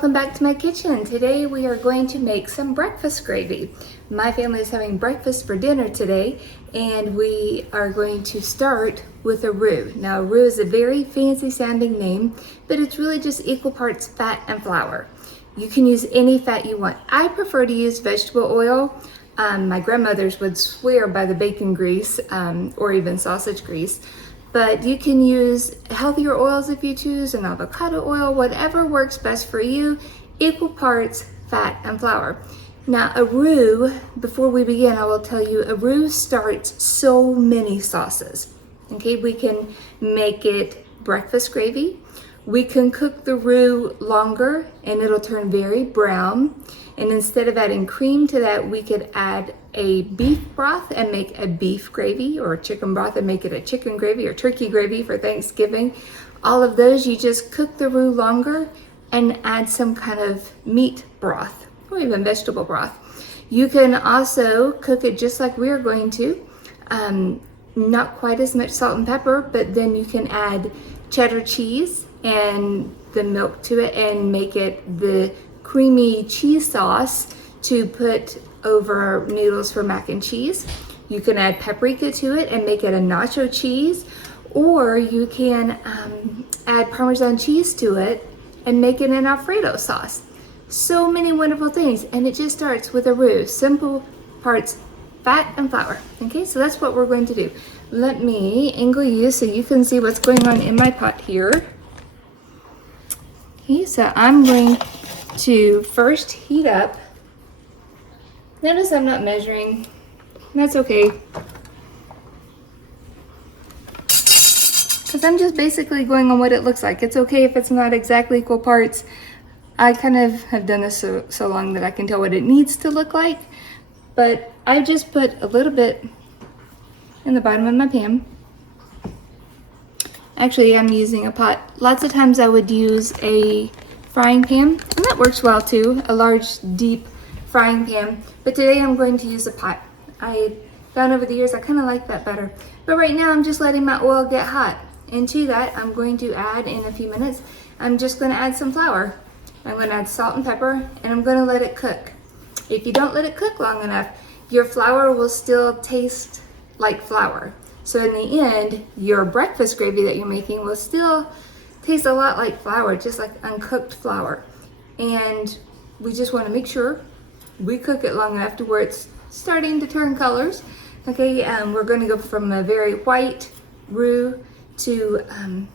welcome back to my kitchen. Today we are going to make some breakfast gravy. My family is having breakfast for dinner today, and we are going to start with a roux. Now, a roux is a very fancy sounding name, but it's really just equal parts fat and flour. You can use any fat you want. I prefer to use vegetable oil. My grandmothers would swear by the bacon grease or even sausage grease. But you can use healthier oils if you choose, an avocado oil, whatever works best for you, equal parts fat and flour. Now a roux, before we begin, I will tell you, a roux starts so many sauces. Okay, we can make it breakfast gravy. We can cook the roux longer and it'll turn very brown. And instead of adding cream to that, we could add a beef broth and make a beef gravy, or chicken broth and make it a chicken gravy, or turkey gravy for Thanksgiving. All of those, you just cook the roux longer and add some kind of meat broth or even vegetable broth. You can also cook it just like we're going to, not quite as much salt and pepper, but then you can add cheddar cheese and the milk to it and make it the creamy cheese sauce to put over noodles for mac and cheese. You can add paprika to it and make it a nacho cheese, or you can add Parmesan cheese to it and make it an Alfredo sauce. So many wonderful things, and it just starts with a roux, simple parts fat and flour. Okay, so that's what we're going to do. Let me angle you so you can see what's going on in my pot here. Okay, so I'm going to first heat up. Notice I'm not measuring. That's okay, because I'm just basically going on what it looks like. It's okay if it's not exactly equal parts. I kind of have done this so long that I can tell what it needs to look like, but I just put a little bit in the bottom of my pan. Actually, I'm using a pot. Lots of times I would use a frying pan, and that works well too, a large deep frying pan, but today I'm going to use a pot. I found over the years I kind of like that better, but right now I'm just letting my oil get hot, and to that I'm going to add, in a few minutes, I'm just going to add some flour. I'm going to add salt and pepper, and I'm going to let it cook. If you don't let it cook long enough, your flour will still taste like flour. So in the end, your breakfast gravy that you're making will still taste a lot like flour, just like uncooked flour. And we just want to make sure we cook it long enough to where it's starting to turn colors. Okay, we're going to go from a very white roux to,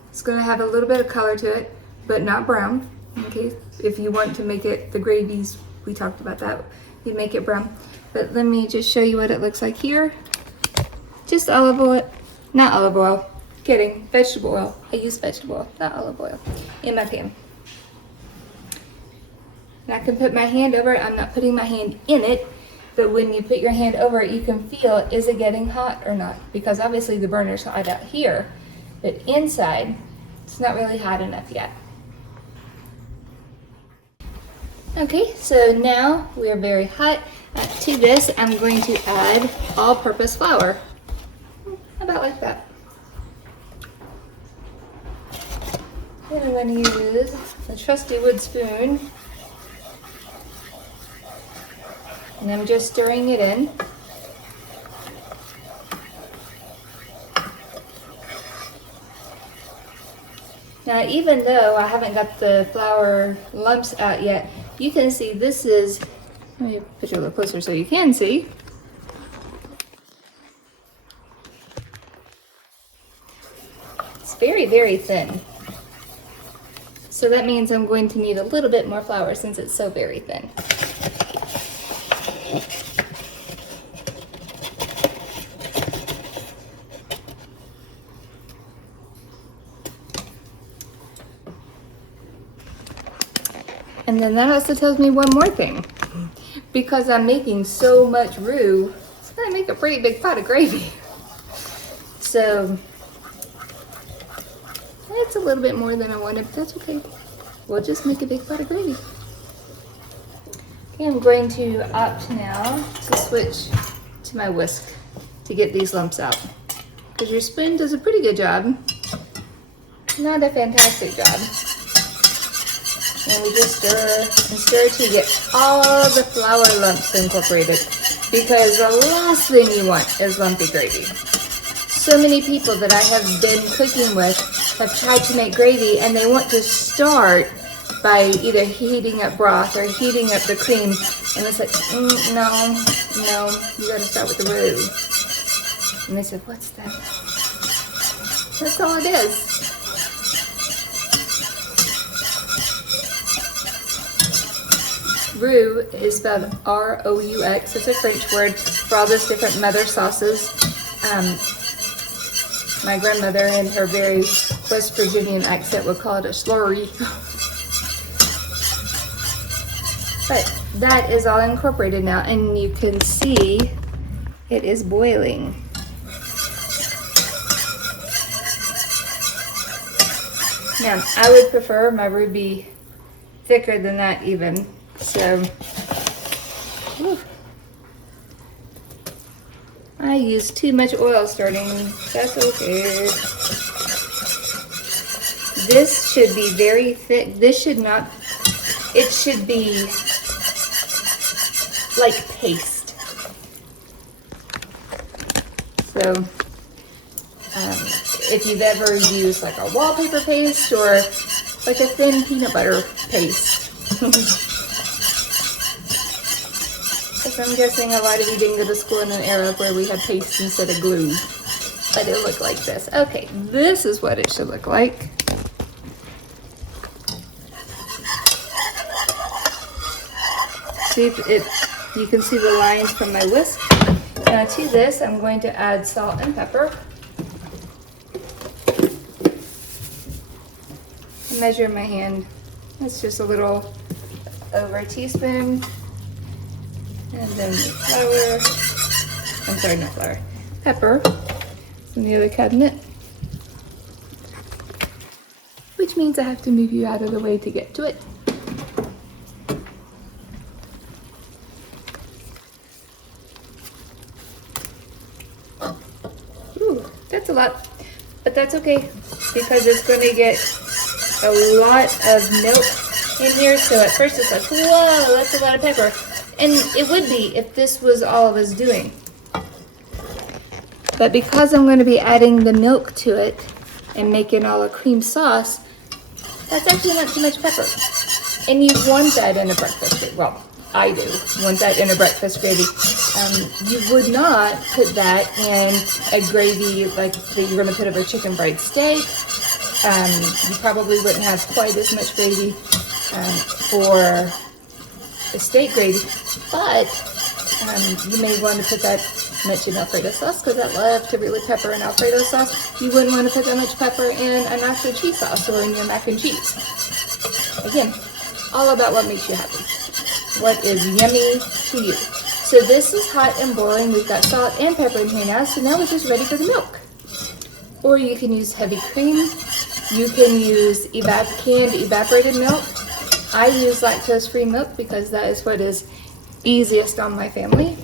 it's going to have a little bit of color to it, but not brown. Okay, if you want to make it, the gravies, we talked about that, you make it brown. But let me just show you what it looks like here. Just olive oil, not olive oil, kidding, vegetable oil. I use vegetable oil, not olive oil, in my pan. And I can put my hand over it. I'm not putting my hand in it, but when you put your hand over it, you can feel, is it getting hot or not? Because obviously the burner's hot out here, but inside, it's not really hot enough yet. Okay, so now we are very hot. To this, I'm going to add all-purpose flour. About like that. And I'm going to use the trusty wood spoon. And I'm just stirring it in. Now, even though I haven't got the flour lumps out yet, you can see this is, let me put you a little closer so you can see. It's very, very thin. So that means I'm going to need a little bit more flour since it's so very thin. And then that also tells me one more thing. Because I'm making so much roux, it's gonna make a pretty big pot of gravy. So it's a little bit more than I wanted, but that's okay. We'll just make a big pot of gravy. Okay, I'm going to opt now to switch to my whisk to get these lumps out. Because your spoon does a pretty good job. Not a fantastic job. And we just stir and stir to get all the flour lumps incorporated, because the last thing you want is lumpy gravy. So many people that I have been cooking with have tried to make gravy, and they want to start by either heating up broth or heating up the cream, and it's like, no, you gotta start with the roux. And they said, what's that? That's all it is. Roux is spelled R-O-U-X. It's a French word for all those different mother sauces. My grandmother, in her very West Virginian accent, would call it a slurry. But that is all incorporated now, and you can see it is boiling. Now, I would prefer my roux be thicker than that even. So, whew. I used too much oil starting. That's okay. This should be very thick. This should not, it should be like paste. So, if you've ever used like a wallpaper paste or like a thin peanut butter paste. Because I'm guessing a lot of you didn't go to school in an era where we had paste instead of glue. But it looked like this. Okay, this is what it should look like. See if you can see the lines from my whisk. Now to this, I'm going to add salt and pepper. Measure my hand. That's just a little over a teaspoon. And then the flour. I'm sorry, not flour. Pepper from the other cabinet. Which means I have to move you out of the way to get to it. Ooh, that's a lot. But that's okay, because it's going to get a lot of milk in here. So at first it's like, whoa, that's a lot of pepper. And it would be if this was all I was doing. But because I'm going to be adding the milk to it and making all a cream sauce, that's actually not too much pepper. And you want that in a breakfast gravy. Well, I do want that in a breakfast gravy. You would not put that in a gravy like that you're going to put over chicken fried steak. You probably wouldn't have quite as much gravy for the steak gravy, but you may want to put that much in Alfredo sauce, because I love to really pepper in Alfredo sauce. You wouldn't want to put that much pepper in a nacho cheese sauce or in your mac and cheese. Again, all about what makes you happy. What is yummy to you. So this is hot and boiling. We've got salt and pepper in here now, so now we're just ready for the milk. Or you can use heavy cream. You can use canned evaporated milk. I use lactose-free milk because that is what is easiest on my family.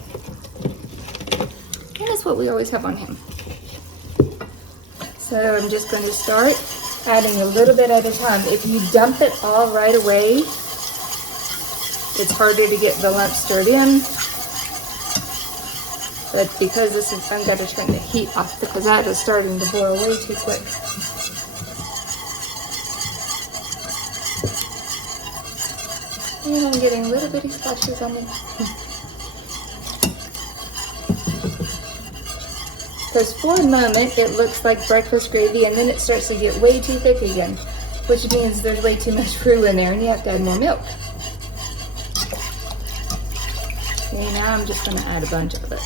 And it's what we always have on hand. So I'm just going to start adding a little bit at a time. If you dump it all right away, it's harder to get the lumps stirred in. But because this is, I've got to turn the heat off because that is starting to boil way too quick. And I'm getting little bitty splashes on me. Because for a moment it looks like breakfast gravy, and then it starts to get way too thick again, which means there's way too much roux in there and you have to add more milk. Okay, now I'm just going to add a bunch of it.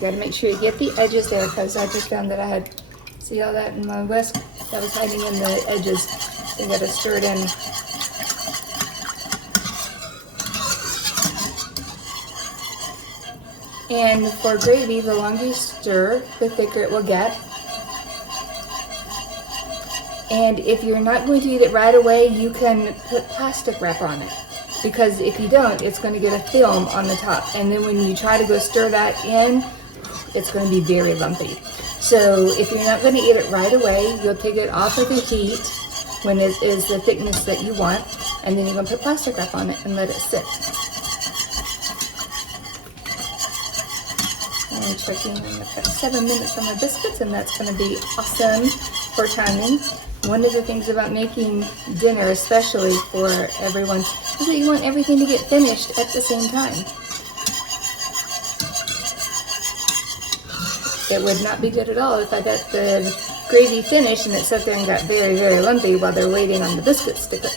Got to make sure you get the edges there, because I just found that I had, see all that in my whisk that was hiding in the edges. So you got to stir it in. And for gravy, the longer you stir, the thicker it will get. And if you're not going to eat it right away, you can put plastic wrap on it. because if you don't, it's going to get a film on the top, and then when you try to go stir that in, it's going to be very lumpy. So if you're not going to eat it right away, you'll take it off of the heat when it is the thickness that you want, and then you're going to put plastic wrap on it and let it sit. I'm checking in with that 7 minutes on my biscuits, and that's going to be awesome for timing. One of the things about making dinner, especially for everyone, is that you want everything to get finished at the same time. It would not be good at all if I got the gravy finished and it sat there and got very, very lumpy while they're waiting on the biscuits to cook.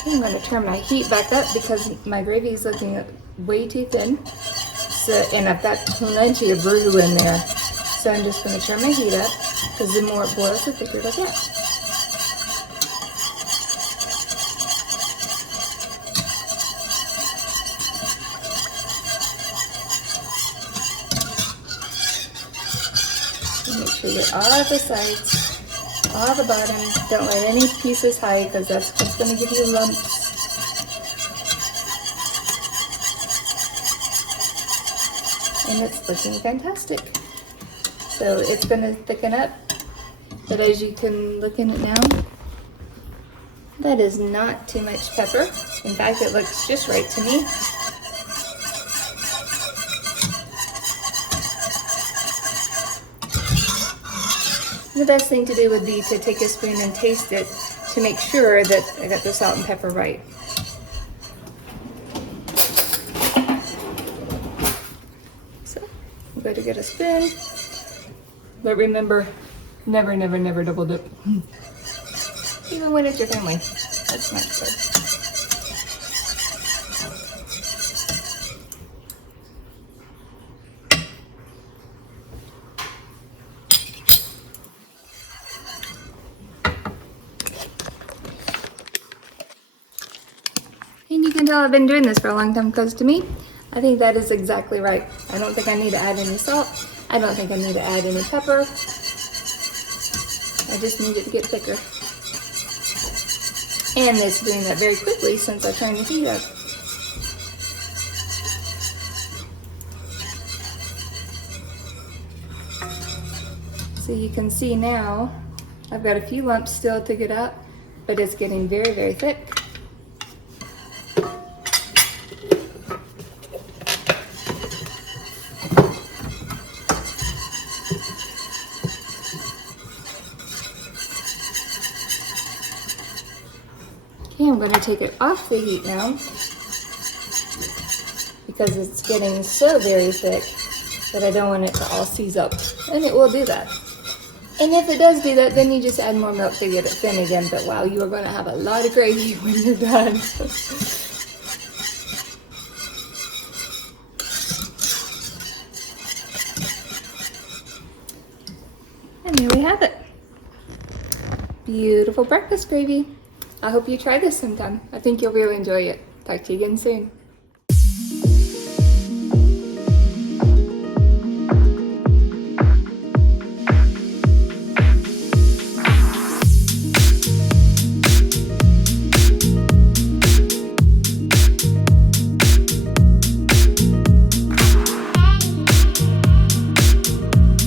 Okay, I'm going to turn my heat back up because my gravy is looking way too thin. So, and I've got plenty of roux in there. So I'm just going to turn my heat up because the more it boils, the thicker it'll get. Make sure you get all the sides, all the bottom. Don't let any pieces hide because that's what's going to give you lumps. And it's looking fantastic. So it's going to thicken up, but as you can look in it now, that is not too much pepper. In fact, it looks just right to me. The best thing to do would be to take a spoon and taste it to make sure that I got the salt and pepper right. So I'm going to get a spoon, but remember, never, never, never double dip. Even when it's your family, that's not good. And you can tell I've been doing this for a long time because to me, I think that is exactly right. I don't think I need to add any salt. I don't think I need to add any pepper. I just need it to get thicker. And it's doing that very quickly since I turned the heat up. So you can see now, I've got a few lumps still to get up, but it's getting very, very thick. Okay, I'm going to take it off the heat now because it's getting so very thick that I don't want it to all seize up, and it will do that. And if it does do that, then you just add more milk to get it thin again, but wow, you are going to have a lot of gravy when you're done. And there we have it. Beautiful breakfast gravy. I hope you try this sometime. I think you'll really enjoy it. Talk to you again soon.